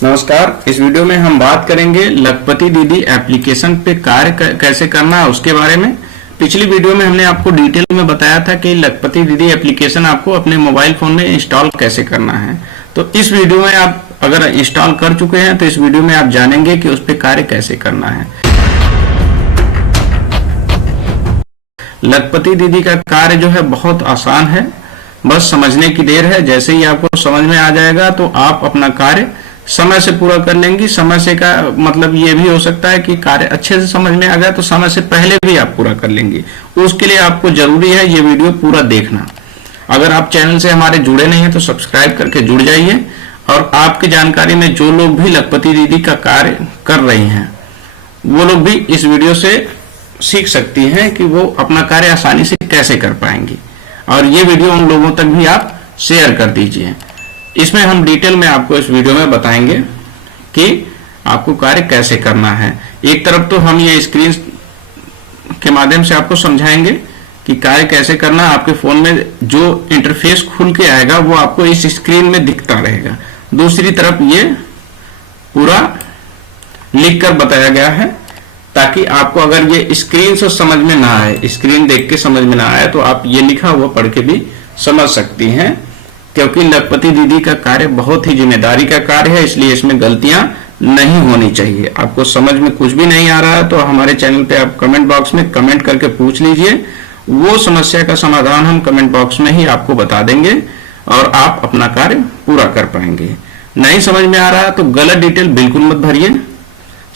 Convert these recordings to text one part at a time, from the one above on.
नमस्कार। इस वीडियो में हम बात करेंगे लखपति दीदी एप्लीकेशन पे कार्य कैसे करना है उसके बारे में। पिछली वीडियो में हमने आपको डिटेल में बताया था कि लखपति दीदी एप्लीकेशन आपको अपने मोबाइल फोन में इंस्टॉल कैसे करना है। तो इस वीडियो में आप अगर इंस्टॉल कर चुके हैं तो इस वीडियो में आप जानेंगे कि उस पर कार्य कैसे करना है। लखपति दीदी का कार्य जो है बहुत आसान है, बस समझने की देर है। जैसे ही आपको समझ में आ जाएगा तो आप अपना कार्य समय से पूरा कर लेंगी। समय से का मतलब ये भी हो सकता है कि कार्य अच्छे से समझ में आ गया तो समय से पहले भी आप पूरा कर लेंगी। उसके लिए आपको जरूरी है ये वीडियो पूरा देखना। अगर आप चैनल से हमारे जुड़े नहीं हैं तो सब्सक्राइब करके जुड़ जाइए, और आपकी जानकारी में जो लोग भी लखपति दीदी का कार्य कर रही हैं वो लोग भी इस वीडियो से सीख सकती हैं कि वो अपना कार्य आसानी से कैसे कर पाएंगी। और ये वीडियो उन लोगों तक भी आप शेयर कर दीजिए। इसमें हम डिटेल में आपको इस वीडियो में बताएंगे कि आपको कार्य कैसे करना है। एक तरफ तो हम ये स्क्रीन के माध्यम से आपको समझाएंगे कि कार्य कैसे करना है। आपके फोन में जो इंटरफेस खुल के आएगा वो आपको इस स्क्रीन में दिखता रहेगा। दूसरी तरफ ये पूरा लिख कर बताया गया है ताकि आपको अगर ये स्क्रीन से समझ में ना आए, स्क्रीन देख के समझ में ना आए, तो आप ये लिखा हुआ पढ़ के भी समझ सकती हैं। क्योंकि लखपति दीदी का कार्य बहुत ही जिम्मेदारी का कार्य है, इसलिए इसमें गलतियां नहीं होनी चाहिए। आपको समझ में कुछ भी नहीं आ रहा है तो हमारे चैनल पे आप कमेंट बॉक्स में कमेंट करके पूछ लीजिए। वो समस्या का समाधान हम कमेंट बॉक्स में ही आपको बता देंगे और आप अपना कार्य पूरा कर पाएंगे। नहीं समझ में आ रहा है तो गलत डिटेल बिल्कुल मत भरिए।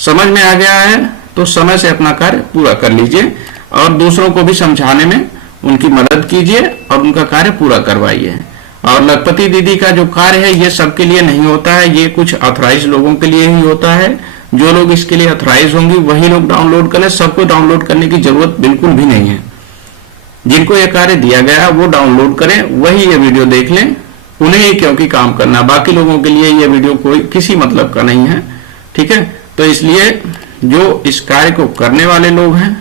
समझ में आ गया है तो समय से अपना कार्य पूरा कर लीजिए और दूसरों को भी समझाने में उनकी मदद कीजिए और उनका कार्य पूरा करवाइए। और लखपति दीदी का जो कार्य है ये सबके लिए नहीं होता है, ये कुछ ऑथराइज लोगों के लिए ही होता है। जो लोग इसके लिए ऑथराइज होंगे वही लोग डाउनलोड करें। सबको डाउनलोड करने की जरूरत बिल्कुल भी नहीं है। जिनको ये कार्य दिया गया वो डाउनलोड करें, वही ये वीडियो देख लें, उन्हें ही क्योंकि काम करना। बाकी लोगों के लिए ये वीडियो कोई किसी मतलब का नहीं है, ठीक है। तो इसलिए जो इस कार्य को करने वाले लोग हैं,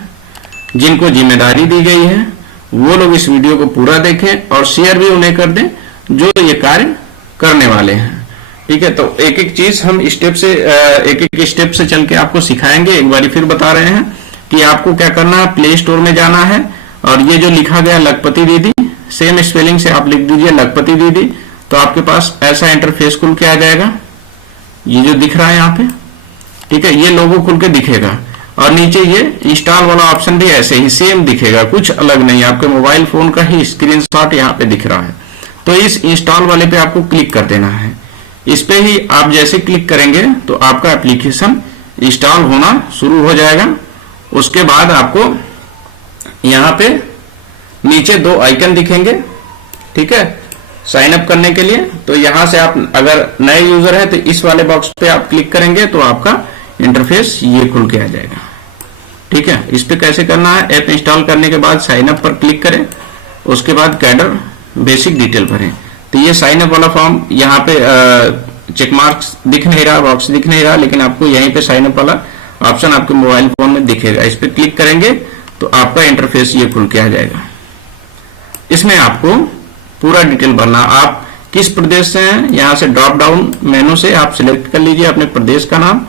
जिनको जिम्मेदारी दी गई है, वो लोग इस वीडियो को पूरा देखें और शेयर भी उन्हें कर दें जो ये कार्य करने वाले हैं, ठीक है। तो एक एक चीज हम एक एक स्टेप से चल के आपको सिखाएंगे। एक बार फिर बता रहे हैं कि आपको क्या करना है। प्ले स्टोर में जाना है और ये जो लिखा गया लखपति दीदी, सेम स्पेलिंग से आप लिख दीजिए लखपति दीदी, तो आपके पास ऐसा इंटरफेस खुल के आ जाएगा। ये जो दिख रहा है यहाँ पे, ठीक है, ये लोगो खुल के दिखेगा और नीचे ये इंस्टॉल वाला ऑप्शन भी ऐसे ही सेम दिखेगा, कुछ अलग नहीं। आपके मोबाइल फोन का ही स्क्रीनशॉट यहाँ पे दिख रहा है। तो इस इंस्टॉल वाले पे आपको क्लिक कर देना है। इस पे ही आप जैसे क्लिक करेंगे तो आपका एप्लीकेशन इंस्टॉल होना शुरू हो जाएगा। उसके बाद आपको यहाँ पे नीचे दो आइकन दिखेंगे, ठीक है, साइन अप करने के लिए। तो यहाँ से आप अगर नए यूजर है तो इस वाले बॉक्स पे आप क्लिक करेंगे तो आपका इंटरफेस ये खुल के आ जाएगा, ठीक है। इस पे कैसे करना है, ऐप इंस्टॉल करने के बाद साइन अप पर क्लिक करें, उसके बाद कैडर बेसिक डिटेल भरें। तो ये साइन अप वाला फॉर्म यहाँ पे चेक मार्क्स दिख नहीं रहा, बॉक्स दिख नहीं रहा, लेकिन आपको यहीं पे साइन अप वाला ऑप्शन आपके मोबाइल फोन में दिखेगा। इस पे क्लिक करेंगे तो आपका इंटरफेस ये खुल के आ जाएगा। इसमें आपको पूरा डिटेल भरना, आप किस प्रदेश से हैं, यहाँ से ड्रॉप डाउन मेनू से आप सिलेक्ट कर लीजिए अपने प्रदेश का नाम।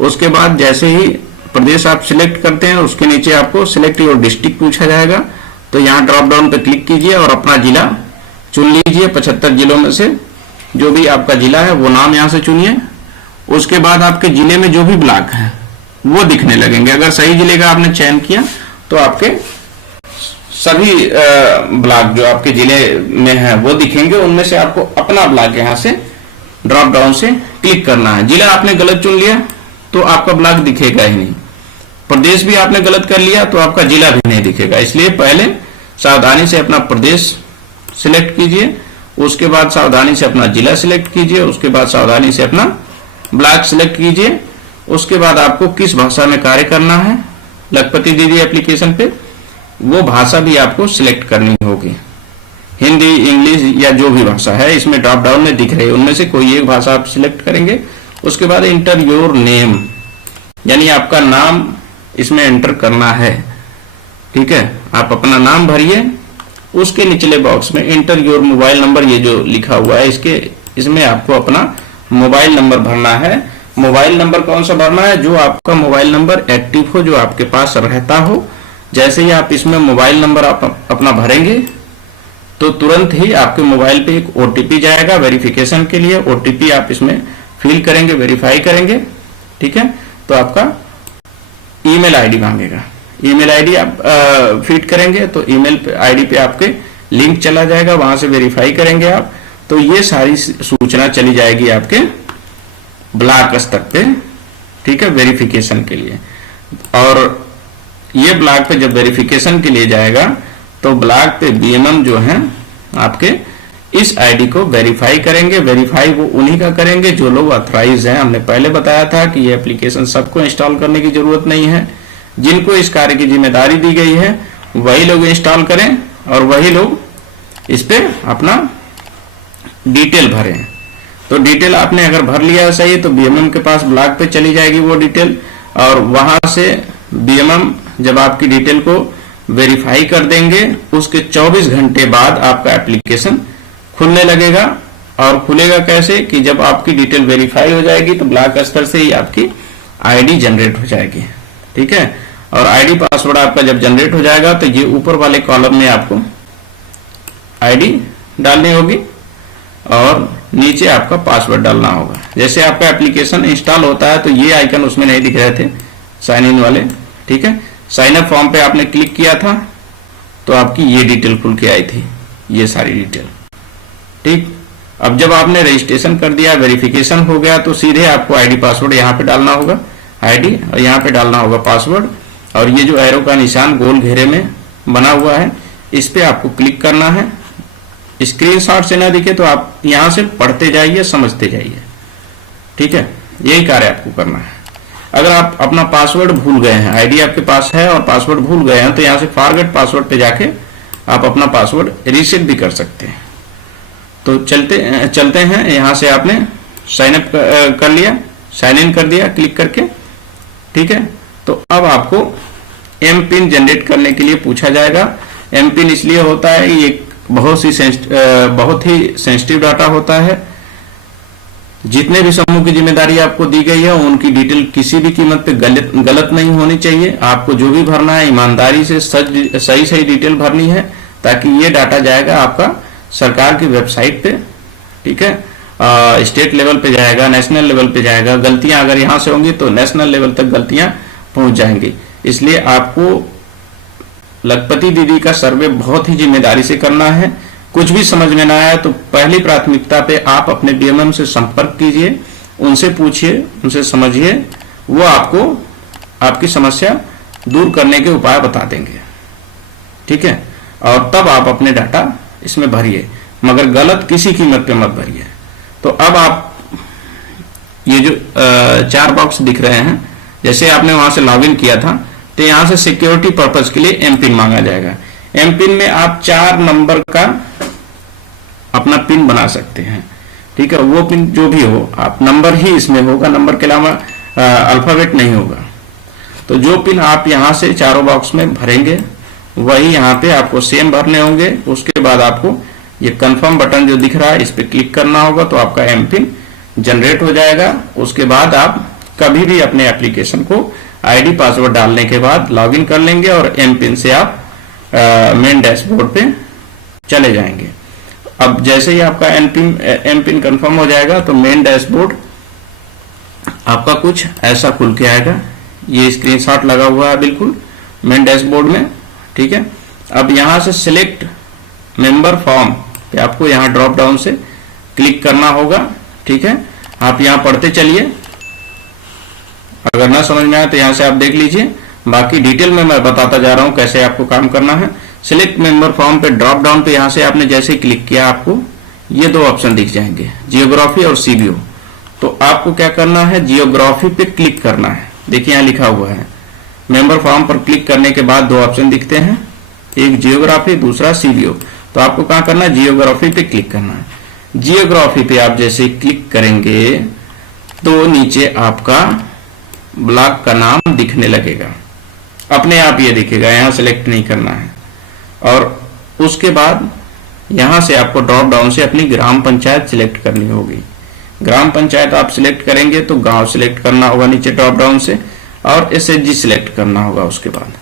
उसके बाद जैसे ही प्रदेश आप सिलेक्ट करते हैं उसके नीचे आपको सिलेक्ट योर डिस्ट्रिक्ट पूछा जाएगा। तो यहाँ ड्रॉप डाउन पे क्लिक कीजिए और अपना जिला चुन लीजिए। 75 जिलों में से जो भी आपका जिला है वो नाम यहाँ से चुनिए। उसके बाद आपके जिले में जो भी ब्लॉक है वो दिखने लगेंगे। अगर सही जिले का आपने चयन किया तो आपके सभी ब्लॉक जो आपके जिले में है वो दिखेंगे। उनमें से आपको अपना ब्लॉक यहाँ से ड्रॉप डाउन से क्लिक करना है। जिला आपने गलत चुन लिया तो आपका ब्लॉक दिखेगा ही नहीं। प्रदेश भी आपने गलत कर लिया तो आपका जिला भी नहीं दिखेगा। इसलिए पहले सावधानी से अपना प्रदेश सिलेक्ट कीजिए, उसके बाद सावधानी से अपना जिला सिलेक्ट कीजिए, उसके बाद सावधानी से अपना ब्लॉक सिलेक्ट कीजिए। उसके बाद आपको किस भाषा में कार्य करना है लखपति दीदी एप्लीकेशन पे, वो भाषा भी आपको सिलेक्ट करनी होगी। हिंदी, इंग्लिश या जो भी भाषा है इसमें ड्रॉप डाउन में दिख रही है, उनमें से कोई एक भाषा आप सिलेक्ट करेंगे। उसके बाद इंटर योर नेम, यानी आपका नाम इसमें एंटर करना है, ठीक है। आप अपना नाम भरिए। उसके निचले बॉक्स में एंटर योर मोबाइल नंबर, ये जो लिखा हुआ है इसमें आपको अपना मोबाइल नंबर भरना है। मोबाइल नंबर कौन सा भरना है? जो आपका मोबाइल नंबर एक्टिव हो, जो आपके पास रहता हो। जैसे ही आप इसमें मोबाइल नंबर आप अपना भरेंगे तो तुरंत ही आपके मोबाइल पे एक ओटीपी जाएगा वेरिफिकेशन के लिए। ओटीपी आप इसमें फिल करेंगे, वेरीफाई करेंगे, ठीक है। तो आपका ईमेल आईडी मांगेगा, ईमेल आईडी आप फीड करेंगे तो ईमेल आईडी पे आपके लिंक चला जाएगा, वहां से वेरीफाई करेंगे आप। तो ये सारी सूचना चली जाएगी आपके ब्लॉक स्तर पे, ठीक है, वेरिफिकेशन के लिए। और ये ब्लॉक पे जब वेरिफिकेशन के लिए जाएगा तो ब्लॉक पे बीएमएम जो है आपके इस आईडी को वेरीफाई करेंगे। वेरीफाई वो उन्हीं का करेंगे जो लोग ऑथराइज हैं। हमने पहले बताया था कि ये एप्लीकेशन सबको इंस्टॉल करने की जरूरत नहीं है। जिनको इस कार्य की जिम्मेदारी दी गई है वही लोग इंस्टॉल करें और वही लोग इस पे अपना डिटेल भरें। तो डिटेल आपने अगर भर लिया सही तो बीएमएम के पास ब्लॉक पे चली जाएगी वो डिटेल, और वहां से बीएमएम जब आपकी डिटेल को वेरीफाई कर देंगे उसके 24 घंटे बाद आपका एप्लीकेशन खुलने लगेगा। और खुलेगा कैसे कि जब आपकी डिटेल वेरीफाई हो जाएगी तो ब्लॉक स्तर से ही आपकी आईडी जनरेट हो जाएगी, ठीक है। और आईडी पासवर्ड आपका जब जनरेट हो जाएगा तो ये ऊपर वाले कॉलम में आपको आईडी डालनी होगी और नीचे आपका पासवर्ड डालना होगा। जैसे आपका एप्लीकेशन इंस्टॉल होता है तो ये आइकन उसमें नहीं दिख रहे थे साइन इन वाले, ठीक है। साइन अप फॉर्म पे आपने क्लिक किया था तो आपकी ये डिटेल खुल के आई थी, ये सारी डिटेल, ठीक। अब जब आपने रजिस्ट्रेशन कर दिया, वेरिफिकेशन हो गया, तो सीधे आपको आईडी पासवर्ड यहाँ पे डालना होगा, आईडी, और यहाँ पे डालना होगा पासवर्ड। और ये जो एरो का निशान गोल घेरे में बना हुआ है इस पे आपको क्लिक करना है। स्क्रीनशॉट से ना दिखे तो आप यहां से पढ़ते जाइए, समझते जाइए, ठीक है। यही कार्य आपको करना है। अगर आप अपना पासवर्ड भूल गए हैं, आईडी आपके पास है और पासवर्ड भूल गए हैं, तो यहां से फॉरगेट पासवर्ड पे जाके आप अपना पासवर्ड रीसेट भी कर सकते हैं। तो चलते हैं। यहां से आपने साइन अप कर लिया, साइन इन कर दिया क्लिक करके, ठीक है। तो अब आपको एम पिन जनरेट करने के लिए पूछा जाएगा। एम पिन इसलिए होता है, ये बहुत ही सेंसिटिव डाटा होता है। जितने भी समूह की जिम्मेदारी आपको दी गई है उनकी डिटेल किसी भी कीमत पे गलत नहीं होनी चाहिए। आपको जो भी भरना है ईमानदारी से सही डिटेल भरनी है, ताकि ये डाटा जाएगा आपका सरकार की वेबसाइट पे, ठीक है। स्टेट लेवल पे जाएगा, नेशनल लेवल पे जाएगा। गलतियां अगर यहां से होंगी तो नेशनल लेवल तक गलतियां पहुंच जाएंगी। इसलिए आपको लखपति दीदी का सर्वे बहुत ही जिम्मेदारी से करना है। कुछ भी समझ में ना आया तो पहली प्राथमिकता पे आप अपने बीएमएम से संपर्क कीजिए, उनसे पूछिए, उनसे समझिए, वो आपको आपकी समस्या दूर करने के उपाय बता देंगे, ठीक है। और तब आप अपने डाटा इसमें भरिए, मगर गलत किसी कीमत पे मत भरिए। तो अब आप ये जो 4 बॉक्स दिख रहे हैं, जैसे आपने वहां से लॉगिन किया था तो यहां से सिक्योरिटी पर्पस के लिए एम पिन मांगा जाएगा। एम पिन में आप 4 नंबर का अपना पिन बना सकते हैं, ठीक है। वो पिन जो भी हो, आप नंबर ही इसमें होगा, नंबर के अलावा अल्फाबेट नहीं होगा। तो जो पिन आप यहां से चारों बॉक्स में भरेंगे वही यहाँ पे आपको सेम भरने होंगे। उसके बाद आपको ये कंफर्म बटन जो दिख रहा है इस पे क्लिक करना होगा, तो आपका एम पिन जनरेट हो जाएगा। उसके बाद आप कभी भी अपने एप्लीकेशन को आईडी पासवर्ड डालने के बाद लॉगिन कर लेंगे और एम पिन से आप मेन डैशबोर्ड पे चले जाएंगे। अब जैसे ही आपका एम पिन कंफर्म हो जाएगा तो मेन डैशबोर्ड आपका कुछ ऐसा खुल के आएगा। ये स्क्रीनशॉट लगा हुआ है बिल्कुल मेन डैशबोर्ड में, ठीक है। अब यहां से सिलेक्ट मेंबर फॉर्म पे आपको यहां ड्रॉप डाउन से क्लिक करना होगा, ठीक है। आप यहां पढ़ते चलिए, अगर ना समझ में आए तो यहां से आप देख लीजिए। बाकी डिटेल में मैं बताता जा रहा हूं कैसे आपको काम करना है। सिलेक्ट मेंबर फॉर्म पे ड्रॉप डाउन पे यहां से आपने जैसे क्लिक किया आपको ये 2 ऑप्शन दिख जाएंगे, जियोग्राफी और सीबीओ। तो आपको क्या करना है, जियोग्राफी पे क्लिक करना है। देखिए यहां लिखा हुआ है मेंबर फॉर्म पर क्लिक करने के बाद 2 ऑप्शन दिखते हैं, एक जियोग्राफी, दूसरा सीबीओ। तो आपको क्या करना है, जियोग्राफी पे क्लिक करना है। जियोग्राफी पे आप जैसे क्लिक करेंगे तो नीचे आपका ब्लॉक का नाम दिखने लगेगा, अपने आप ये दिखेगा, यहां सेलेक्ट नहीं करना है। और उसके बाद यहां से आपको ड्रॉप डाउन से अपनी ग्राम पंचायत सिलेक्ट करनी होगी। ग्राम पंचायत आप सिलेक्ट करेंगे तो गांव सिलेक्ट करना होगा नीचे ड्रॉप डाउन से, और एसएचजी सिलेक्ट करना होगा। उसके बाद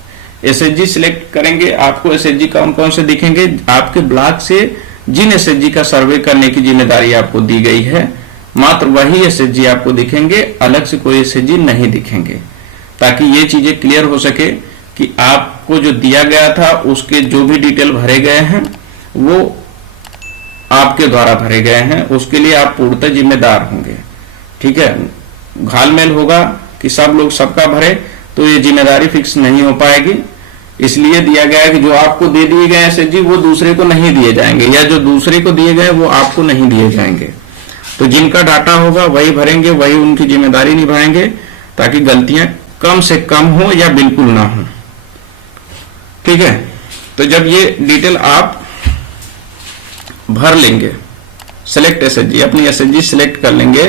एसएचजी सिलेक्ट करेंगे, आपको एसएचजी कौन कौन से दिखेंगे, आपके ब्लॉक से जिन एसएचजी का सर्वे करने की जिम्मेदारी आपको दी गई है मात्र वही एसएचजी आपको दिखेंगे, अलग से कोई एसएचजी नहीं दिखेंगे, ताकि ये चीजें क्लियर हो सके कि आपको जो दिया गया था उसके जो भी डिटेल भरे गए हैं वो आपके द्वारा भरे गए हैं, उसके लिए आप पूर्णतः जिम्मेदार होंगे। ठीक है, घालमेल होगा कि सब लोग सबका भरे तो ये जिम्मेदारी फिक्स नहीं हो पाएगी। इसलिए दिया गया है कि जो आपको दे दिए गए एसएचजी वो दूसरे को नहीं दिए जाएंगे, या जो दूसरे को दिए गए वो आपको नहीं दिए जाएंगे। तो जिनका डाटा होगा वही भरेंगे, वही उनकी जिम्मेदारी निभाएंगे, ताकि गलतियां कम से कम हो या बिल्कुल ना हो। ठीक है, तो जब ये डिटेल आप भर लेंगे, सेलेक्ट एसएचजी, अपनी एसएचजी सिलेक्ट कर लेंगे,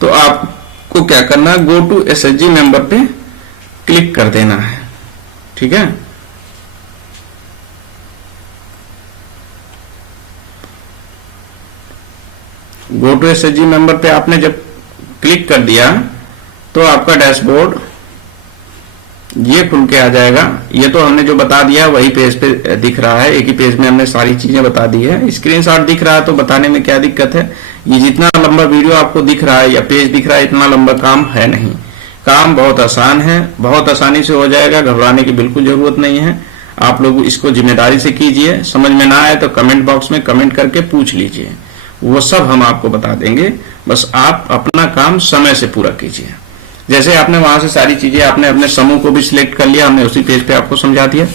तो आपको क्या करना है, गो टू एसएचजी मेंबर पे क्लिक कर देना है। ठीक है, गो टू एसएचजी मेंबर पे आपने जब क्लिक कर दिया तो आपका डैशबोर्ड ये खुल के आ जाएगा। ये तो हमने जो बता दिया वही पेज पे दिख रहा है, एक ही पेज में हमने सारी चीजें बता दी है। स्क्रीनशॉट दिख रहा है तो बताने में क्या दिक्कत है, ये जितना लंबा वीडियो आपको दिख रहा है या पेज दिख रहा है इतना लंबा काम है नहीं, काम बहुत आसान है, बहुत आसानी से हो जाएगा, घबराने की बिल्कुल जरूरत नहीं है। आप लोग इसको जिम्मेदारी से कीजिए, समझ में ना आए तो कमेंट बॉक्स में कमेंट करके पूछ लीजिए, वो सब हम आपको बता देंगे। बस आप अपना काम समय से पूरा कीजिए। जैसे आपने वहां से सारी चीजें, आपने अपने समूह को भी सिलेक्ट कर लिया, हमने उसी पेज पे आपको समझा दिया।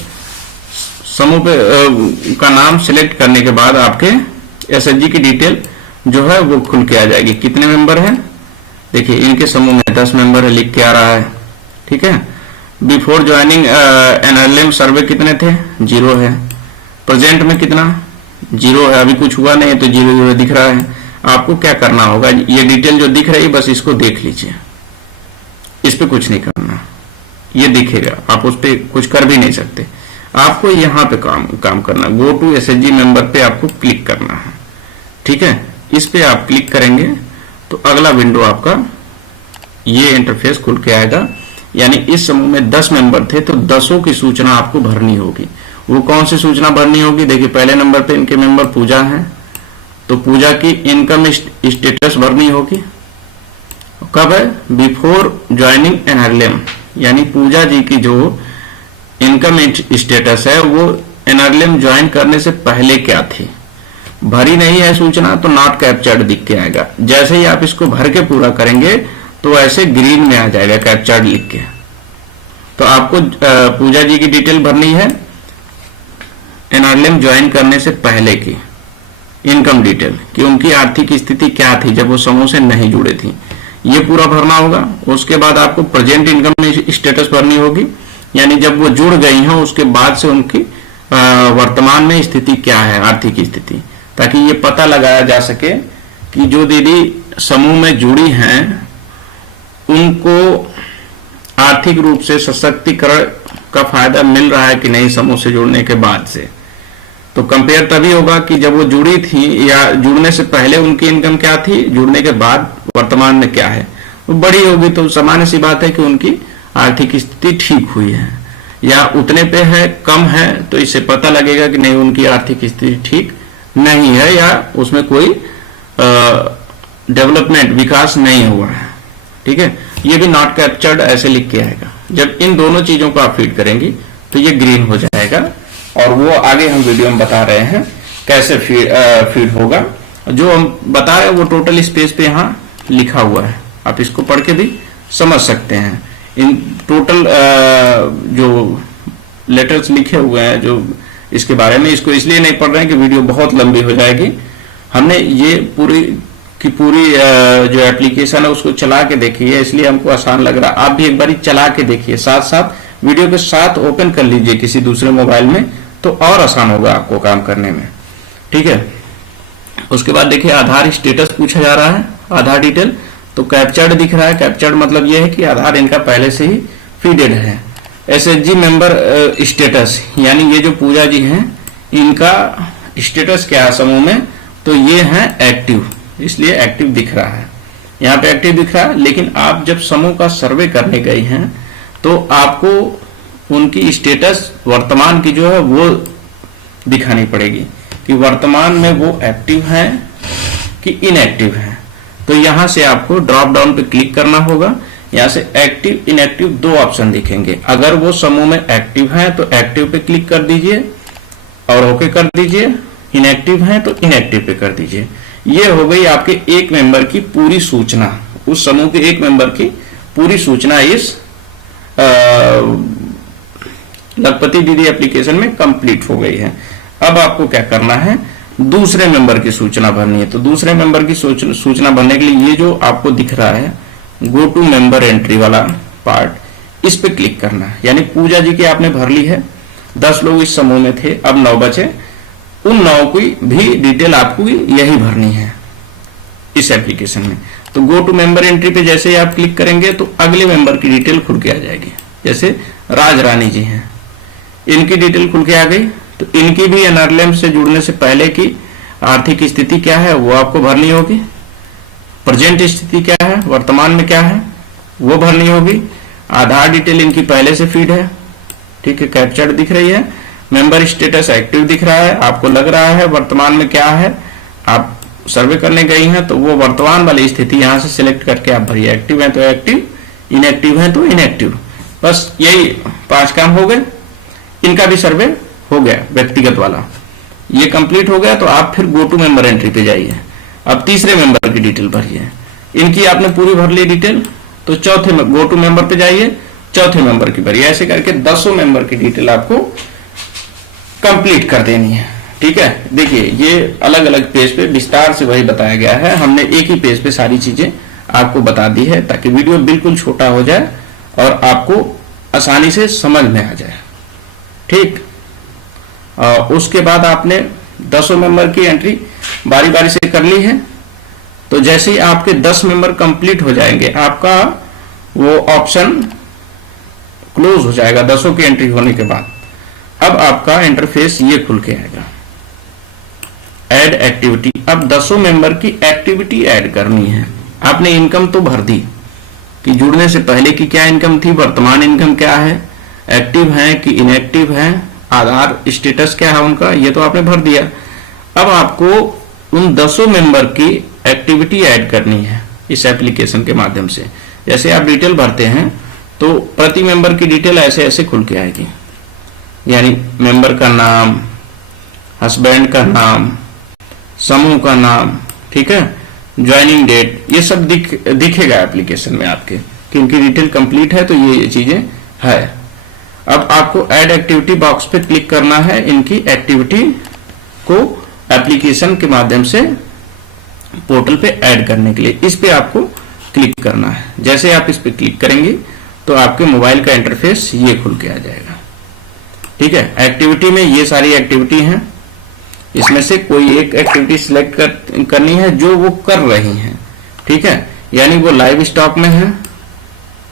समूह पे का नाम सिलेक्ट करने के बाद आपके एसएचजी की डिटेल जो है वो खुल के आ जाएगी। कितने मेंबर हैं देखिए, इनके समूह में 10 मेंबर है, लिख के आ रहा है। ठीक है, बिफोर ज्वाइनिंग एनआरएलएम सर्वे कितने थे, 0 है। प्रेजेंट में कितना, 0 है, अभी कुछ हुआ नहीं है तो 0 दिख रहा है। आपको क्या करना होगा, ये डिटेल जो दिख रही है बस इसको देख लीजिए, इस पे कुछ नहीं करना, ये दिखेगा, आप उस पे कुछ कर भी नहीं सकते। आपको यहाँ पे काम करना, गो टू एसएचजी मेंबर पे आपको क्लिक करना है। ठीक है, इस पे आप क्लिक करेंगे तो अगला विंडो आपका ये इंटरफेस खुल के आएगा। यानी इस समूह में 10 मेंबर थे तो 10 की सूचना आपको भरनी होगी। वो कौन सी सूचना भरनी होगी, देखिए पहले नंबर पे इनके मेंबर पूजा हैं, तो पूजा की इनकम स्टेटस भरनी होगी। कब है, बिफोर ज्वाइनिंग एनआरएलएम, यानी पूजा जी की जो इनकम स्टेटस है वो एनआरएलएम ज्वाइन करने से पहले क्या थी। भरी नहीं है सूचना तो नॉट कैप्चर्ड दिख के आएगा। जैसे ही आप इसको भर के पूरा करेंगे तो ऐसे ग्रीन में आ जाएगा कैप्चर्ड लिख के। तो आपको पूजा जी की डिटेल भरनी है, एनआरएलएम ज्वाइन करने से पहले की इनकम डिटेल, कि उनकी आर्थिक स्थिति क्या थी जब वो समूह से नहीं जुड़े थी, ये पूरा भरना होगा। उसके बाद आपको प्रेजेंट इनकम स्टेटस भरनी होगी, यानी जब वो जुड़ गई हैं उसके बाद से उनकी वर्तमान में स्थिति क्या है, आर्थिक स्थिति, ताकि ये पता लगाया जा सके कि जो दीदी समूह में जुड़ी हैं उनको आर्थिक रूप से सशक्तिकरण का फायदा मिल रहा है कि नहीं समूह से जुड़ने के बाद से। तो कंपेयर तभी होगा कि जब वो जुड़ी थी या जुड़ने से पहले उनकी इनकम क्या थी, जुड़ने के बाद वर्तमान में क्या है। वो बड़ी होगी तो सामान्य सी बात है कि उनकी आर्थिक स्थिति ठीक हुई है, या उतने पे है, कम है, तो इससे पता लगेगा कि नहीं उनकी आर्थिक स्थिति ठीक नहीं है या उसमें कोई डेवलपमेंट, विकास नहीं हुआ है। ठीक है, ये भी नॉट कैप्चर्ड ऐसे लिख के आएगा। जब इन दोनों चीजों को आप फीड करेंगी तो ये ग्रीन हो जाएगा, और वो आगे हम वीडियो में बता रहे हैं कैसे फीड होगा। जो हम बता रहे हैं वो टोटल स्पेस पे यहाँ लिखा हुआ है, आप इसको पढ़ के भी समझ सकते हैं। इन टोटल जो लेटर्स लिखे हुए हैं जो इसके बारे में, इसको इसलिए नहीं पढ़ रहे हैं कि वीडियो बहुत लंबी हो जाएगी। हमने ये पूरी की पूरी जो एप्लीकेशन है उसको चला के देखी है, इसलिए हमको आसान लग रहा है। आप भी एक बार चला के देखिए, साथ साथ वीडियो के साथ ओपन कर लीजिए किसी दूसरे मोबाइल में, तो और आसान होगा आपको काम करने में। ठीक है, उसके बाद देखिए आधार स्टेटस पूछा जा रहा है, आधार डिटेल, तो कैप्चर्ड दिख रहा है। कैप्चर्ड मतलब यह है कि आधार इनका पहले से ही फीडेड है। एसएचजी मेंबर स्टेटस, यानी ये जो पूजा जी हैं इनका स्टेटस क्या है समूह में, तो ये है एक्टिव, इसलिए एक्टिव दिख रहा है। यहाँ पे एक्टिव दिख रहा है, लेकिन आप जब समूह का सर्वे करने गए हैं तो आपको उनकी स्टेटस वर्तमान की जो है वो दिखानी पड़ेगी कि वर्तमान में वो एक्टिव हैं कि इनएक्टिव हैं। तो यहां से आपको ड्रॉप डाउन पे क्लिक करना होगा। यहां से एक्टिव इनएक्टिव दो ऑप्शन दिखेंगे। अगर वो समूह में एक्टिव हैं तो एक्टिव पे क्लिक कर दीजिए और ओके कर दीजिए, इनएक्टिव हैं तो इनएक्टिव पे कर दीजिए। ये हो गई आपके एक मेंबर की पूरी सूचना, उस समूह के एक मेंबर की पूरी सूचना इस लखपति दीदी एप्लीकेशन में कंप्लीट हो गई है। अब आपको क्या करना है, दूसरे मेंबर की सूचना भरनी है। तो दूसरे मेंबर की सूचना भरने के लिए ये जो आपको दिख रहा है गो टू मेंबर एंट्री वाला पार्ट, इस पे क्लिक करना है। यानी पूजा जी की आपने भर ली है, 10 लोग इस समूह में थे, अब 9 बचे, उन 9 की भी डिटेल आपको यही भरनी है इस एप्लीकेशन में। तो गो टू मेंबर एंट्री पे जैसे ही आप क्लिक करेंगे तो अगले मेंबर की डिटेल खुल के आ जाएगी। जैसे राज रानी जी हैं, इनकी डिटेल खुल के आ गई। तो इनकी भी एनआरएलएम से जुड़ने से पहले की आर्थिक स्थिति क्या है वो आपको भरनी होगी, प्रेजेंट स्थिति क्या है, वर्तमान में क्या है वो भरनी होगी। आधार डिटेल इनकी पहले से फीड है, ठीक है, कैप्चर्ड दिख रही है। मेंबर स्टेटस एक्टिव दिख रहा है, आपको लग रहा है वर्तमान में क्या है। आप सर्वे करने गई हैं तो वो वर्तमान वाली स्थिति यहां से सिलेक्ट करके आप भरिए। एक्टिव है तो एक्टिव, इनएक्टिव है तो इनएक्टिव। बस यही 5 काम हो गए। इनका भी सर्वे हो गया, व्यक्तिगत वाला ये कंप्लीट हो गया। तो आप फिर गो टू मेंबर एंट्री पे जाइए। अब तीसरे मेंबर की डिटेल भरिए। इनकी आपने पूरी भर ली डिटेल, तो चौथे गो टू मेंबर पे जाइए, चौथे मेंबर की भरिए। ऐसे करके 10 मेंबर की डिटेल आपको कंप्लीट कर देनी है। ठीक है, देखिए ये अलग अलग पेज पे विस्तार से वही बताया गया है। हमने एक ही पेज पे सारी चीजें आपको बता दी है ताकि वीडियो बिल्कुल छोटा हो जाए और आपको आसानी से समझ में आ जाए। ठीक, उसके बाद आपने 10 मेंबर की एंट्री बारी बारी से कर ली है। तो जैसे ही आपके 10 मेंबर कंप्लीट हो जाएंगे, आपका वो ऑप्शन क्लोज हो जाएगा 10 की एंट्री होने के बाद। अब आपका इंटरफेस ये खुल के आएगा, ऐड एक्टिविटी। अब 10 मेंबर की एक्टिविटी ऐड करनी है। आपने इनकम तो भर दी कि जुड़ने से पहले की क्या इनकम थी, वर्तमान इनकम क्या है, एक्टिव है कि इनएक्टिव है, आधार स्टेटस क्या है उनका, ये तो आपने भर दिया। अब आपको उन 10 मेंबर की एक्टिविटी ऐड करनी है इस एप्लीकेशन के माध्यम से। जैसे आप डिटेल भरते हैं तो प्रति मेंबर की डिटेल ऐसे ऐसे खुल के आएगी। यानी मेंबर का नाम, हस्बैंड का नाम, समूह का नाम, ठीक है, ज्वाइनिंग डेट, ये सब दिखेगा एप्लीकेशन में आपके कि इनकी डिटेल कंप्लीट है। तो ये चीजें है। अब आपको ऐड एक्टिविटी बॉक्स पे क्लिक करना है इनकी एक्टिविटी को एप्लीकेशन के माध्यम से पोर्टल पे ऐड करने के लिए। इस पे आपको क्लिक करना है। जैसे आप इस पे क्लिक करेंगे तो आपके मोबाइल का इंटरफेस ये खुल के आ जाएगा। ठीक है, एक्टिविटी में ये सारी एक्टिविटी हैं, इसमें से कोई एक एक्टिविटी सिलेक्ट करनी है जो वो कर रही हैं। ठीक है, यानी वो लाइव स्टॉक में है,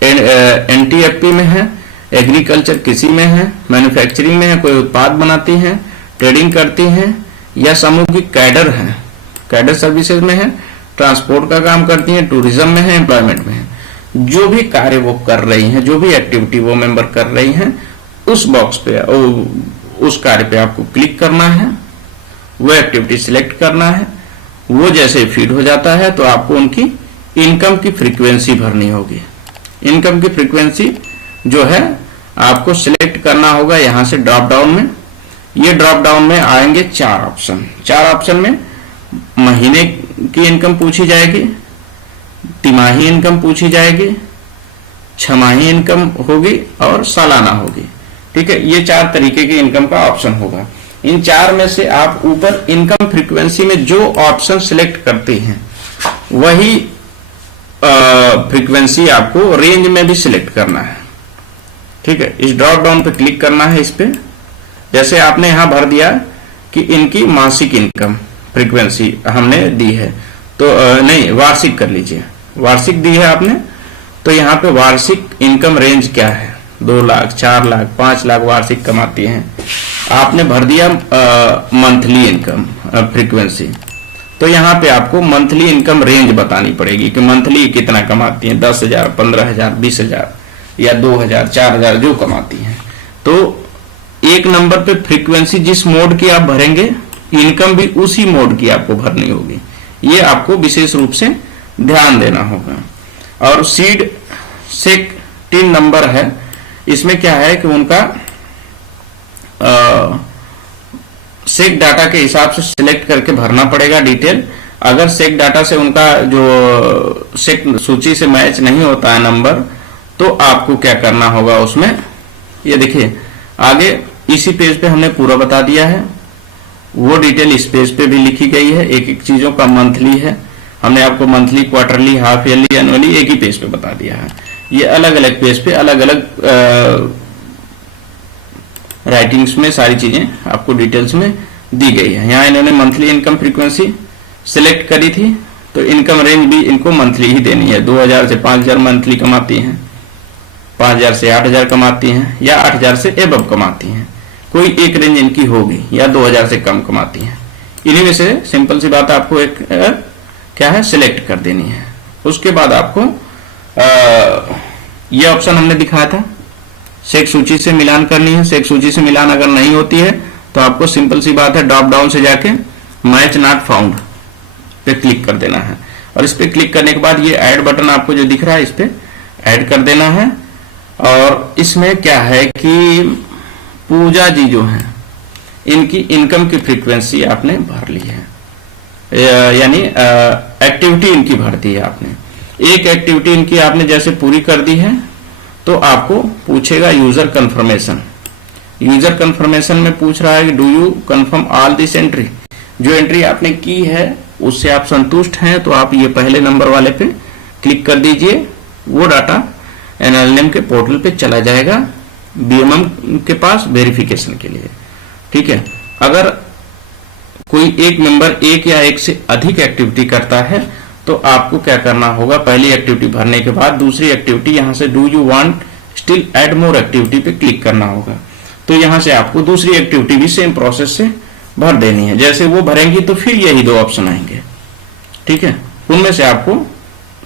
एनटीएफपी में है, एग्रीकल्चर कृषि में है, मैन्युफैक्चरिंग में है, कोई उत्पाद बनाती हैं, ट्रेडिंग करती हैं, या समूह की कैडर है, कैडर सर्विसेज में है, ट्रांसपोर्ट का काम करती हैं, टूरिज्म में है, एम्प्लॉयमेंट में है। जो भी कार्य वो कर रही हैं, जो भी एक्टिविटी वो मेंबर कर रही हैं, उस बॉक्स पे उस कार्य पे आपको क्लिक करना है, वो एक्टिविटी सिलेक्ट करना है। वो जैसे फीड हो जाता है तो आपको उनकी इनकम की फ्रीक्वेंसी भरनी होगी। इनकम की फ्रीक्वेंसी जो है आपको सिलेक्ट करना होगा यहां से ड्रॉप डाउन में। ये ड्रॉप डाउन में आएंगे 4 ऑप्शन। 4 ऑप्शन में महीने की इनकम पूछी जाएगी, तिमाही इनकम पूछी जाएगी, छमाही इनकम होगी और सालाना होगी। ठीक है, ये 4 तरीके की इनकम का ऑप्शन होगा। इन 4 में से आप ऊपर इनकम फ्रीक्वेंसी में जो ऑप्शन सिलेक्ट करते हैं वही फ्रीक्वेंसी आपको रेंज में भी सिलेक्ट करना है। ठीक है, इस ड्रॉप डाउन पे क्लिक करना है। इस पे जैसे आपने यहां भर दिया कि इनकी मासिक इनकम फ्रीक्वेंसी हमने दी है, तो नहीं, वार्षिक कर लीजिए, वार्षिक दी है आपने। तो यहाँ पे वार्षिक इनकम रेंज क्या है, 2 लाख, 4 लाख, 5 लाख वार्षिक कमाती हैं। आपने भर दिया मंथली इनकम फ्रीक्वेंसी, तो यहाँ पे आपको मंथली इनकम रेंज बतानी पड़ेगी कि मंथली कितना कमाती हैं, 10,000, 15,000, 20,000 या 2,000, 4,000 जो कमाती हैं। तो एक नंबर पे फ्रीक्वेंसी जिस मोड की आप भरेंगे, इनकम भी उसी मोड की आपको भरनी होगी। ये आपको विशेष रूप से ध्यान देना होगा। और सीड सेक 3 नंबर है, इसमें क्या है कि उनका सेक डाटा के हिसाब से सिलेक्ट करके भरना पड़ेगा डिटेल। अगर सेक डाटा से उनका जो सेक सूची से मैच नहीं होता है नंबर, तो आपको क्या करना होगा उसमें, ये देखिए आगे इसी पेज पे हमने पूरा बता दिया है, वो डिटेल इस पेज पे भी लिखी गई है। एक एक चीजों का मंथली है, हमने आपको monthly, quarterly, half yearly, annually एक ही पेज पे बता दिया है। ये अलग अलग पेज पे अलग अलग राइटिंग्स में सारी चीजें आपको डिटेल्स में दी गई है। यहाँ इन्होंने मंथली इनकम फ्रीक्वेंसी सिलेक्ट करी थी, तो इनकम रेंज भी इनको मंथली ही देनी है। 2,000 से 5,000 मंथली कमाती हैं, 5,000 से 8,000 कमाती हैं, या 8,000 से एबव कमाती हैं। कोई एक रेंज इनकी होगी, या 2,000 से कम कमाती हैं। इन्हीं में से सिंपल सी बात आपको एक क्या है, सिलेक्ट कर देनी है। उसके बाद आपको ये ऑप्शन हमने दिखाया था, सेक सूची से मिलान करनी है। सेक सूची से मिलान अगर नहीं होती है तो आपको सिंपल सी बात है, ड्रॉप डाउन से जाके मैच नॉट फाउंड पे क्लिक कर देना है। और इस पे क्लिक करने के बाद ये ऐड बटन आपको जो दिख रहा है, इस पे ऐड कर देना है। और इसमें क्या है कि पूजा जी जो है, इनकी इनकम की फ्रीक्वेंसी आपने भर ली है, यानी एक्टिविटी इनकी भर दी है आपने। एक एक्टिविटी इनकी आपने जैसे पूरी कर दी है, तो आपको पूछेगा यूजर कंफर्मेशन। यूजर कंफर्मेशन में पूछ रहा है कि do you confirm all this entry, जो एंट्री आपने की है उससे आप संतुष्ट हैं, तो आप ये पहले नंबर वाले पे क्लिक कर दीजिए। वो डाटा एनएलएम के पोर्टल पे चला जाएगा बीएमएम के पास वेरिफिकेशन के लिए। ठीक है, अगर कोई एक मेंबर एक या एक से अधिक एक्टिविटी करता है, तो आपको क्या करना होगा, पहली एक्टिविटी भरने के बाद दूसरी एक्टिविटी यहां से do you want still add more activity पे क्लिक करना होगा। तो यहां से आपको दूसरी एक्टिविटी भी सेम प्रोसेस से भर देनी है। जैसे वो भरेंगी तो फिर यही 2 ऑप्शन आएंगे। ठीक है, उनमें से आपको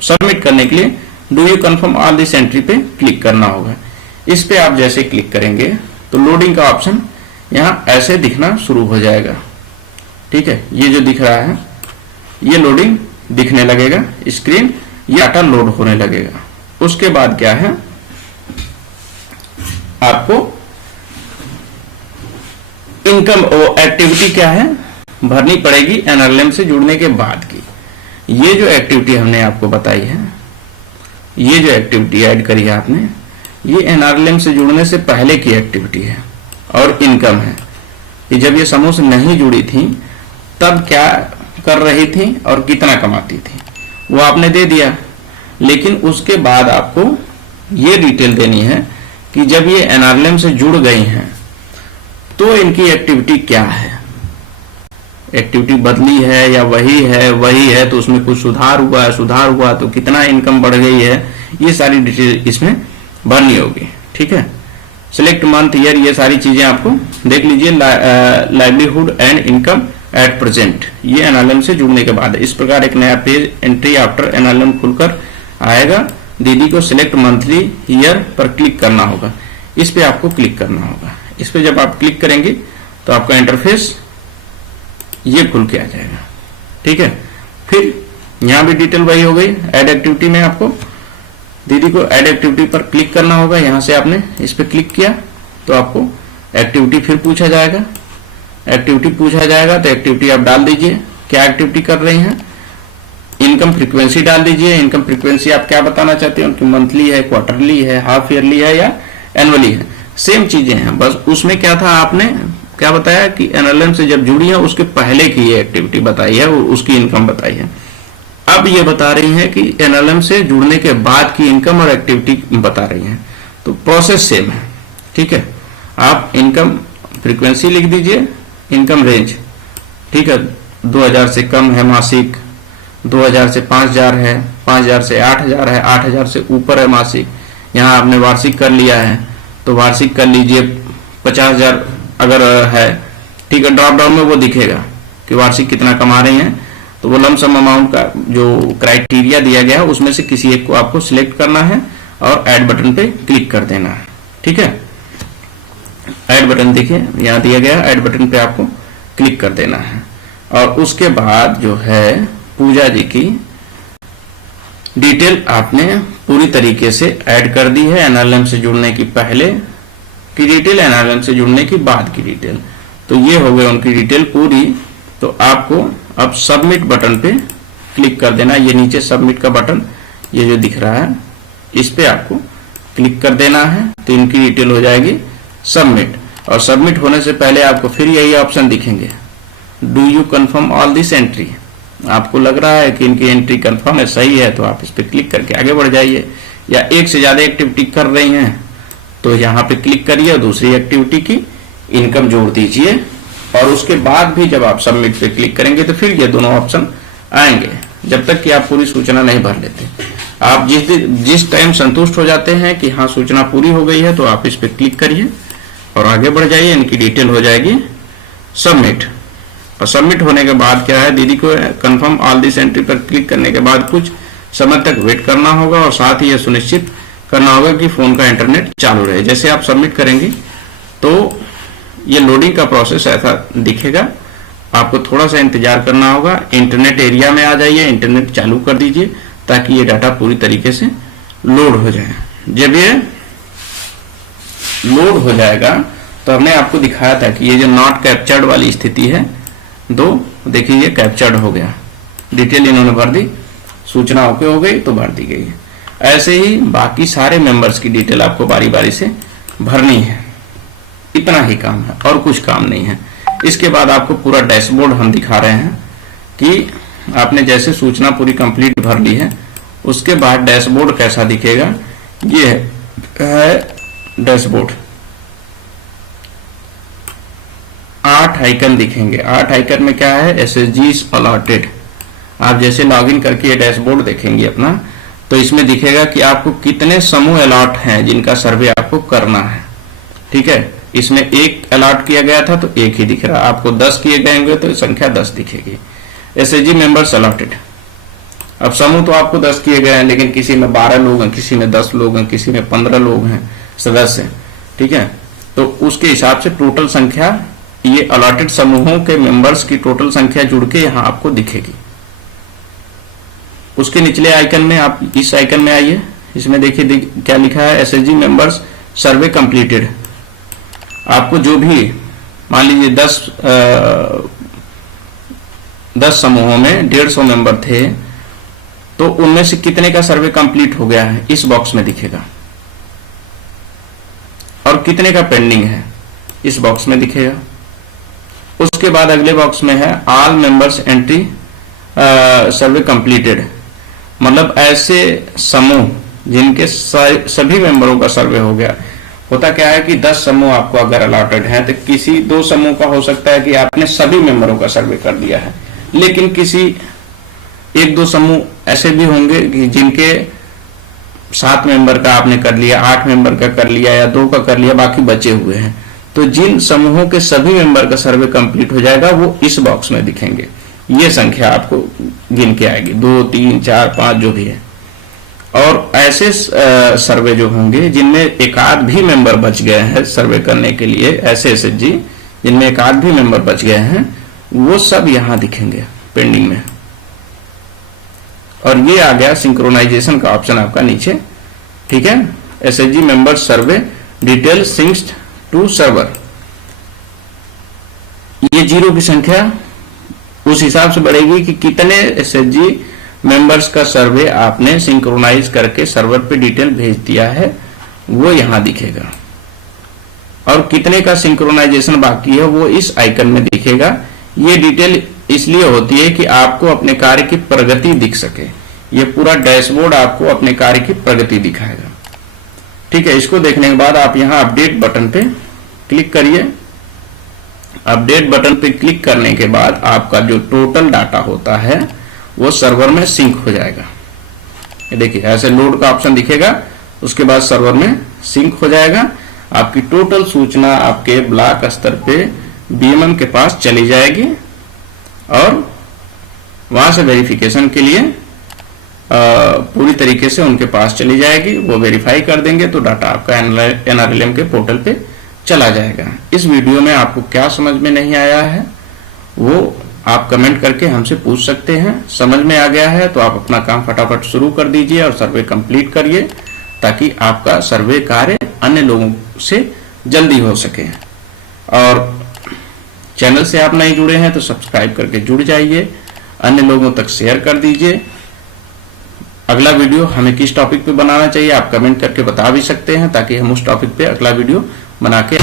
सबमिट करने के लिए do you confirm all this entry पे क्लिक करना होगा। इस पे आप जैसे क्लिक करेंगे तो लोडिंग का ऑप्शन यहां ऐसे दिखना शुरू हो जाएगा। ठीक है, ये जो दिख रहा है ये लोडिंग दिखने लगेगा, स्क्रीन ये डाटा लोड होने लगेगा। उसके बाद क्या है, आपको इनकम एक्टिविटी क्या है भरनी पड़ेगी एनआरएलएम से जुड़ने के बाद की। ये जो एक्टिविटी हमने आपको बताई है, ये जो एक्टिविटी ऐड करी है आपने, ये एनआरएलएम से जुड़ने से पहले की एक्टिविटी है और इनकम है। कि जब ये समूह से नहीं जुड़ी थी तब क्या कर रही थी और कितना कमाती थी, वो आपने दे दिया। लेकिन उसके बाद आपको ये डिटेल देनी है कि जब ये एनआरएलएम से जुड़ गई हैं तो इनकी एक्टिविटी क्या है, एक्टिविटी बदली है या वही है तो उसमें कुछ सुधार हुआ तो कितना इनकम बढ़ गई है, ये सारी डिटेल इसमें भरनी होगी। ठीक है, सिलेक्ट मंथ ईयर, ये सारी चीजें आपको देख लीजिए। Livelihood and income at present, ये एनआरएलएम से जुड़ने के बाद इस प्रकार एक नया पेज एंट्री आफ्टर एनआरएलएम खुलकर आएगा। दीदी को सिलेक्ट मंथली ईयर पर क्लिक करना होगा, इस पे आपको क्लिक करना होगा। इस पे जब आप क्लिक करेंगे तो आपका इंटरफेस ये खुल के आ जाएगा। ठीक है, फिर यहां भी डिटेल वही हो गई। ऐड एक्टिविटी में आपको दीदी को ऐड एक्टिविटी पर क्लिक करना होगा। यहां से आपने इस पे क्लिक किया तो आपको एक्टिविटी फिर पूछा जाएगा। एक्टिविटी पूछा जाएगा तो एक्टिविटी आप डाल दीजिए, क्या एक्टिविटी कर रही हैं। इनकम फ्रीक्वेंसी डाल दीजिए। इनकम फ्रीक्वेंसी आप क्या बताना चाहते हैं, उनकी मंथली है, क्वार्टरली है, हाफ ईयरली है या एनुअली है, सेम चीजें हैं। बस उसमें क्या था, आपने क्या बताया कि एनएलएम से जब जुड़ी है उसके पहले की ये एक्टिविटी बताई है और उसकी इनकम बताई है। अब ये बता रही है कि एनएलएम से जुड़ने के बाद की इनकम और एक्टिविटी बता रही है, तो प्रोसेस सेम है। ठीक है, आप इनकम फ्रीक्वेंसी लिख दीजिए, इनकम रेंज। ठीक है, 2000 से कम है मासिक, 2000 से 5000 है, 5000 से 8000 है, 8000 से ऊपर है मासिक। यहाँ आपने वार्षिक कर लिया है तो वार्षिक कर लीजिए, 50,000 अगर है। ठीक है, ड्रॉप डाउन में वो दिखेगा कि वार्षिक कितना कमा रही हैं। तो वो लमसम अमाउंट का जो क्राइटेरिया दिया गया है उसमें से किसी एक को आपको सिलेक्ट करना है और ऐड बटन पे क्लिक कर देना है। ठीक है, ऐड बटन देखिए यहाँ दिया गया, ऐड बटन पे आपको क्लिक कर देना है और उसके बाद जो है पूजा जी की डिटेल आपने पूरी तरीके से ऐड कर दी है। एनआरएलएम से जुड़ने की पहले की डिटेल, एनआरएलएम से जुड़ने की बाद की डिटेल, तो ये हो गई उनकी डिटेल पूरी। तो आपको अब सबमिट बटन पे क्लिक कर देना। ये नीचे सबमिट का बटन ये जो दिख रहा है इस पे आपको क्लिक कर देना है, तो इनकी डिटेल हो जाएगी सबमिट। और सबमिट होने से पहले आपको फिर यही ऑप्शन दिखेंगे, do you confirm all this entry. आपको लग रहा है कि इनकी एंट्री कंफर्म है, सही है, तो आप इस पे क्लिक करके आगे बढ़ जाइए। या एक से ज्यादा एक्टिविटी कर रही हैं तो यहाँ पे क्लिक करिए और दूसरी एक्टिविटी की इनकम जोड़ दीजिए और उसके बाद भी जब आप सबमिट पे क्लिक करेंगे तो फिर ये दोनों ऑप्शन आएंगे, जब तक कि आप पूरी सूचना नहीं भर लेते। आप जिस टाइम संतुष्ट हो जाते हैं कि हाँ सूचना पूरी हो गई है तो आप इस पे क्लिक करिए और आगे बढ़ जाइए। इनकी डिटेल हो जाएगी सबमिट। और सबमिट होने के बाद क्या है, दीदी को कंफर्म ऑल दिस एंट्री पर क्लिक करने के बाद कुछ समय तक वेट करना होगा और साथ ही यह सुनिश्चित करना होगा कि फोन का इंटरनेट चालू रहे। जैसे आप सबमिट करेंगे तो ये लोडिंग का प्रोसेस ऐसा दिखेगा, आपको थोड़ा सा इंतजार करना होगा। इंटरनेट एरिया में आ जाइए, इंटरनेट चालू कर दीजिए ताकि ये डाटा पूरी तरीके से लोड हो जाए। जब ये लोड हो जाएगा तो हमने आपको दिखाया था कि ये जो नॉट कैप्चर्ड वाली स्थिति है, दो देखिए ये कैप्चर्ड हो गया, डिटेल इन्होंने भर दी, सूचना ओके हो गई तो भर दी गई है। ऐसे ही बाकी सारे मेंबर्स की डिटेल आपको बारी बारी से भरनी है। इतना ही काम है और कुछ काम नहीं है। इसके बाद आपको पूरा डैशबोर्ड हम दिखा रहे हैं कि आपने जैसे सूचना पूरी कंप्लीट भर ली है उसके बाद डैशबोर्ड कैसा दिखेगा। ये है डैशबोर्ड, 8 आइकन दिखेंगे। 8 आइकन में क्या है, एसएसजीज अलॉटेड। आप जैसे लॉगिन करके ये डैशबोर्ड देखेंगे अपना, तो इसमें दिखेगा कि आपको कितने समूह अलॉट हैं जिनका सर्वे आपको करना है। ठीक है, इसमें एक अलॉट किया गया था तो एक ही दिख रहा, आपको 10 किए गए होंगे तो संख्या 10 दिखेगी। एसएसजी मेंबर्स अलॉटेड, अब समूह तो आपको 10 किए गए हैं लेकिन किसी में 12 लोग हैं, किसी में 10 लोग हैं, किसी में 15 लोग हैं सदस्य। ठीक है, तो उसके हिसाब से टोटल संख्या, ये अलॉटेड समूहों के मेंबर्स की टोटल संख्या जुड़ के यहाँ आपको दिखेगी। उसके निचले आइकन में आप इस आइकन में आइए, इसमें देखिए क्या लिखा है, एसएसजी मेंबर्स सर्वे कंप्लीटेड। आपको जो भी मान लीजिए 10 समूहों में 150 मेंबर थे तो उनमें से कितने का सर्वे कंप्लीट हो गया है इस बॉक्स में दिखेगा, और कितने का पेंडिंग है इस बॉक्स में दिखेगा। उसके बाद अगले बॉक्स में है ऑल मेंबर्स एंट्री सर्वे कंप्लीटेड, मतलब ऐसे समूह जिनके सभी मेंबरों का सर्वे हो गया। होता क्या है कि 10 समूह आपको अगर अलॉटेड है तो किसी 2 समूह का हो सकता है कि आपने सभी मेंबरों का सर्वे कर दिया है, लेकिन किसी 1-2 समूह ऐसे भी होंगे कि जिनके 7 मेंबर का आपने कर लिया, 8 मेंबर का कर लिया या 2 का कर लिया, बाकी बचे हुए हैं। तो जिन समूहों के सभी मेंबर का सर्वे कंप्लीट हो जाएगा वो इस बॉक्स में दिखेंगे। ये संख्या आपको गिन के आएगी, 2, 3, 4, 5 जो भी है। और ऐसे सर्वे जो होंगे जिनमें एक आध भी मेंबर बच गए हैं सर्वे करने के लिए, ऐसे एसएसजी जिनमें एक आध भी मेंबर बच गए हैं, वो सब यहां दिखेंगे पेंडिंग में। और ये आ गया सिंक्रोनाइजेशन का ऑप्शन आपका नीचे। ठीक है, SSG member survey detail synced to server. ये 0 की संख्या उस हिसाब से बढ़ेगी कि कितने एसएसजी मेंबर्स का सर्वे आपने सिंक्रोनाइज करके सर्वर पे डिटेल भेज दिया है, वो यहां दिखेगा। और कितने का सिंक्रोनाइजेशन बाकी है वो इस आइकन में दिखेगा। ये डिटेल इसलिए होती है कि आपको अपने कार्य की प्रगति दिख सके। ये पूरा डैशबोर्ड आपको अपने कार्य की प्रगति दिखाएगा। ठीक है, इसको देखने के बाद आप यहां अपडेट बटन पे क्लिक करिए। अपडेट बटन पे क्लिक करने के बाद आपका जो टोटल डाटा होता है वो सर्वर में सिंक हो जाएगा। ये देखिए ऐसे लोड का ऑप्शन दिखेगा, उसके बाद सर्वर में सिंक हो जाएगा। आपकी टोटल सूचना आपके ब्लॉक स्तर पे बीएमएम के पास चली जाएगी और वहां से वेरिफिकेशन के लिए पूरी तरीके से उनके पास चली जाएगी, वो वेरीफाई कर देंगे तो डाटा आपका NRLM के पोर्टल पे चला जाएगा। इस वीडियो में आपको क्या समझ में नहीं आया है वो आप कमेंट करके हमसे पूछ सकते हैं। समझ में आ गया है तो आप अपना काम फटाफट शुरू कर दीजिए और सर्वे कंप्लीट करिए, ताकि आपका सर्वे कार्य अन्य लोगों से जल्दी हो सके। और चैनल से आप नहीं जुड़े हैं तो सब्सक्राइब करके जुड़ जाइए, अन्य लोगों तक शेयर कर दीजिए। अगला वीडियो हमें किस टॉपिक पे बनाना चाहिए आप कमेंट करके बता भी सकते हैं, ताकि हम उस टॉपिक पे अगला वीडियो बना के